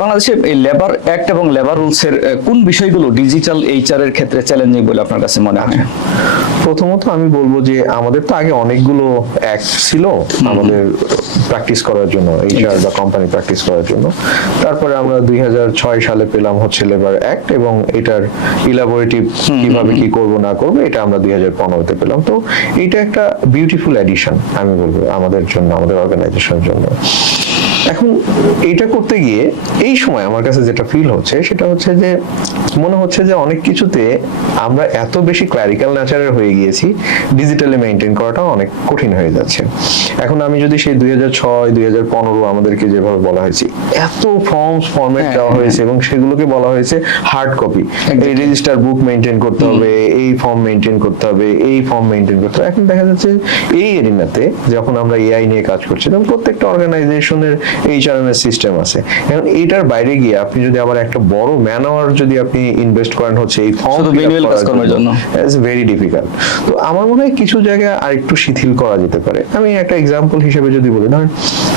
বাংলাদেশে এই labour act এবং লেবার রুলসের কোন বিষয়গুলো ডিজিটাল এইচআর এর ক্ষেত্রে চ্যালেঞ্জিং বলে আপনার কাছে মনে হয়? প্রথমত আমি বলবো যে আমাদের তো আগে অনেকগুলো অ্যাক্ট ছিল আমাদের প্র্যাকটিস করার জন্য, এইচআর বা কোম্পানি প্র্যাকটিস করার জন্য। তারপরে আমরা 2006 সালে পেলাম হচ্ছে লেবার অ্যাক্ট, এবং এটার ইলাবোরেটিভ কিভাবে কি করব না করব এটা আমরা 2015-তে পেলাম। তো এটা একটা বিউটিফুল এডিশন আমি বলবো আমাদের জন্য, আমাদের অর্গানাইজেশনের জন্য। এখন এটা করতে গিয়ে এই সময় আমার কাছে যেটা ফিল হচ্ছে সেটা হচ্ছে যে মনে হচ্ছে যে অনেক কিছুতে আমরা এত বেশি ক্লারিক্যাল নেচারের হয়ে গিয়েছি, ডিজিটালি মেইনটেইন করাটা অনেক কঠিন হয়ে যাচ্ছে। এখন আমি যদি সেই 2006, 2015 আমাদেরকে যেভাবে বলা হয়েছে, এত ফরম্যাট দেওয়া হয়েছে এবং সেগুলোকে বলা হয়েছে হার্ড কপি, এই রেজিস্টার বুক মেইনটেইন করতে হবে, এই ফর্ম মেইনটেইন করতে হবে, এই ফর্ম মেইনটেইন করতে হবে। এখন দেখা যাচ্ছে এই এরিনাতে যখন আমরা এআই নিয়ে কাজ করছি, তখন প্রত্যেকটা অর্গানাইজেশনের এইচআরএমএস সিস্টেম আছে। এখন এটার বাইরে গিয়ে আপনি যদি আবার একটা বড় ম্যান আওয়ার যদি আপনি ইনভেস্ট করেন হচ্ছে এই ফর্ম করার জন্য, ইটস ভেরি ডিফিকাল্ট। তো আমার মনে হয় কিছু জায়গায় আর একটু শিথিল করা যেতে পারে। আমি একটা এক্সাম্পল হিসেবে যদি বলি, ধরেন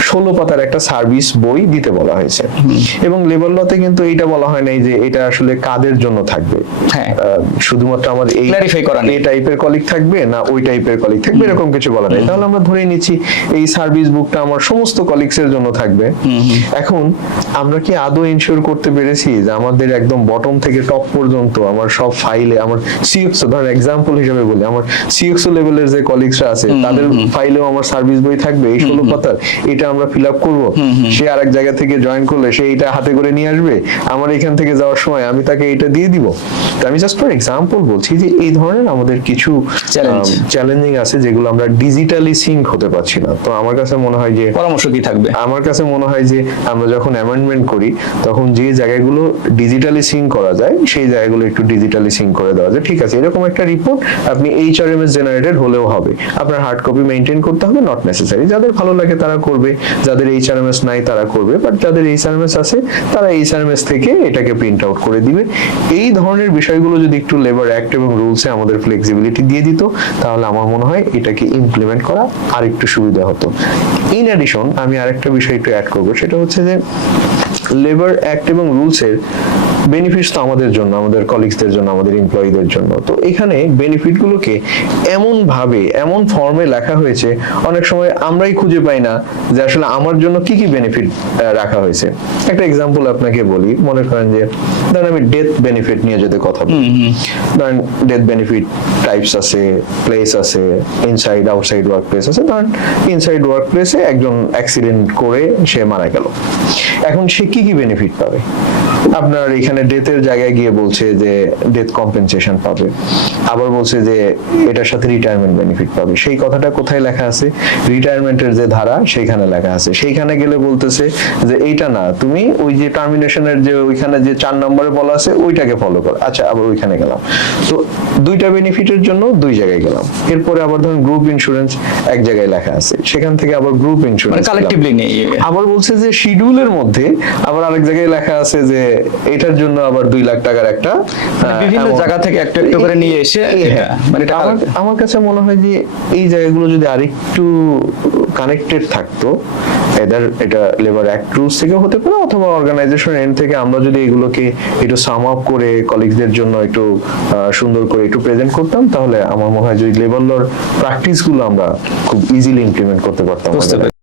16 পাতার একটা সার্ভিস বই দিতে বলা হয়েছে, এবং লেবার লতে কিন্তু এইটা বলা হয় নাই যে এটা আসলে কাদের জন্য থাকবে। শুধুমাত্র আমার এই ক্ল্যারিফাই করা এই টাইপের কলিগ থাকবে না ওই টাইপের কলিগ থাকবে, এরকম কিছু বলা নেই। তাহলে আমরা ধরে নিচ্ছি এই সার্ভিস বুকটা আমার সমস্ত কলিগসের জন্য থাকবে। এখন আমরা কি আদৌ ইনশিওর করতে পেরেছি যে আমাদের একদম বটম থেকে টপ পর্যন্ত আমার সব ফাইলে, আমার সিএক্সও ধরেন এক্সাম্পল হিসেবে বলি, আমার সিএক্সও লেভেলের যে কলিগসরা আছে তাদের ফাইলেও আমার সার্ভিস বই থাকবে এই 16 পাতার, এটা আমরা ফিল আপ করবো। সে আরেক জায়গা থেকে জয়েন করলে সে এটা হাতে করে নিয়ে আসবে, আমার এখান থেকে যাওয়ার সময় আমি তাকে এটা দিয়ে দিব। তো আমি জাস্ট ফর এক্সাম্পল বলছি যে এই ধরনের আমাদের কিছু চ্যালেঞ্জিং আছে যেগুলো আমরা ডিজিটালি সিঙ্ক হতে পারছি না। তো আমার কাছে মনে হয় যে পরামর্শ কি থাকবে? আমার কাছে মনে হয় যে আমরা যখন অ্যামেন্ডমেন্ট করি তখন যে জায়গাগুলো ডিজিটালি সিঙ্ক করা যায় সেই জায়গাগুলো একটু ডিজিটালি সিঙ্ক করে দেওয়া যায়। ঠিক আছে, এরকম একটা রিপোর্ট আপনি এইচআরএমএস জেনারেটেড হলেও হবে, আপনার হার্ড কপি মেইনটেইন করতে হবে নট নেসেসারি। যাদের ভালো লাগে তারা করবে, যাদের এইচআরএমএস নাই তারা করবে, বাট যাদের এইচআরএমএস আছে তারা এইচআরএমএস থেকে এটাকে প্রিন্ট আউট করে দিবে। এই ধরনের বিষয়গুলো যদি একটু লেবার অ্যাক্ট এবং রুলসে আমাদের ফ্লেক্সিবিলিটি দিয়ে দিত, তাহলে আমার মনে হয় এটাকে ইমপ্লিমেন্ট করা আর একটু সুবিধা হতো। ইন অ্যাডিশন আমি আরেকটা বিষয় একটু অ্যাড করবো, সেটা হচ্ছে যে লেবার অ্যাক্ট এবং রুলসের বেনিফিটস তো আমাদের জন্য, আমাদের কলিগসদের জন্য, আমাদের এমপ্লয়ীদের জন্য। তো এখানে বেনিফিটগুলোকে এমন ভাবে এমন ফর্মে লেখা হয়েছে, অনেক সময় আমরাই খুঁজে পাই না যে আসলে আমার জন্য কি কি বেনিফিট রাখা হয়েছে। একটা এক্সাম্পল আপনাকে বলি, মনে করেন যে ধরেন আমি ডেথ বেনিফিট নিয়ে যদি কথা বলি, ধরেন ডেথ বেনিফিট টাইপস আছে, প্লেস আছে, ইনসাইড আউটসাইড ওয়ার্ক প্লেস আছে। ধরেন ইনসাইড ওয়ার্ক প্লেসে একজন অ্যাক্সিডেন্ট করে সে মারা গেল, এখন সে কি কি বেনিফিট পাবে? আপনার এখানে ডেথের জায়গায় গিয়ে বলছে যে ডেথ কম্পেনসেশন পাবে, আবার বলছে যে এটার সাথে রিটায়ারমেন্ট বেনিফিট পাবে। সেই কথাটা কোথায় লেখা আছে? রিটায়ারমেন্টের যে ধারা সেইখানে লেখা আছে। সেইখানে গেলে বলতেছে যে এইটা না, তুমি ওই যে টার্মিনেশনের যে ওইখানে যে 4 নম্বরে বলা আছে ওইটাকে ফলো করো। আচ্ছা, আবার ওইখানে গেলাম, তো দুইটা বেনিফিটের জন্য দুই জায়গায় গেলাম। এরপরে আবার ধরুন গ্রুপ ইন্স্যুরেন্স এক জায়গায় লেখা আছে, সেখান থেকে আবার গ্রুপ ইন্স্যুরেন্স কালেক্টিভলি নেই। আবার বলছে যে শিডিউলের মধ্যে আবার আরেক জায়গায় লেখা আছে যে এটার জন্য আবার 2 লাখ টাকার একটা, বিভিন্ন জায়গা থেকে একটু একটু করে নিয়ে এসে, মানে আমার কাছে মনে হয় যে এই জায়গাগুলো যদি আরেকটু কানেক্টেড থাকতো, এটা লেবার অ্যাক্ট রুলস থেকে হতে পারে অথবা অর্গানাইজেশন এন্ড থেকে আমরা যদি এগুলোকে একটু সাম আপ করে কলিগসদের জন্য একটু সুন্দর করে একটু প্রেজেন্ট করতাম, তাহলে আমার মনে হয় যে লেবার লর প্র্যাকটিসগুলো আমরা খুব ইজিলি ইমপ্লিমেন্ট করতে পারতাম।